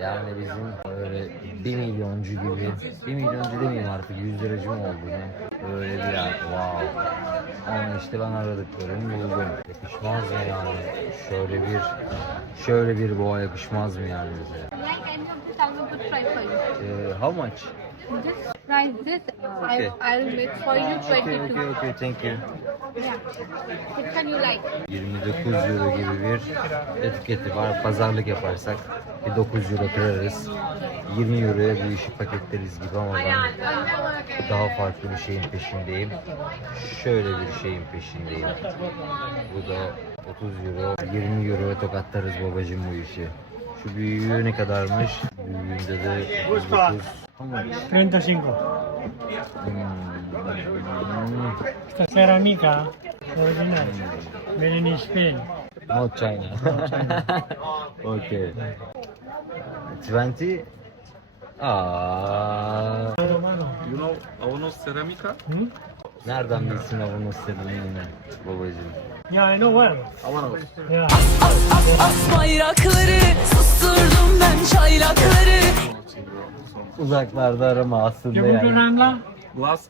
Yani bizim öyle bir milyoncu gibi, bir milyoncu demeyeyim artık yüz liracı mı olduğunu öyle bir yer. Wow. Ama işte ben aradıklarımı buldum. Yakışmaz mı yani? Şöyle bir, şöyle bir boğa yakışmaz mı yani bize? Ee, how much? Just try this. Okay. I, I'll make for you Okay, 22. okay, okay, thank you. Yeah. Which one you like? 29 euro gibi bir etiketi var. Pazarlık yaparsak bir 9 euro kırarız. 20 euroya bu işi paketleriz gibi ama ben daha farklı bir şeyin peşindeyim. Şöyle bir şeyin peşindeyim. Bu da 30 euro, 20 euroya tokatlarız babacım bu işi. Şu büyüğü ne kadarmış? Büyüğünde de 9. Ama 35. hmm, Esta cerámica original. Made in Spain. No China. okay. 20. Aa, Romano. You know Avanos Ceramica? Hmm? nereden bilsin avunu istediğini babacığım? Yeah, I know well. Avanos. Yeah. As bayrakları susturdum ben çaylakları Uzaklarda arama aslında yani. Glass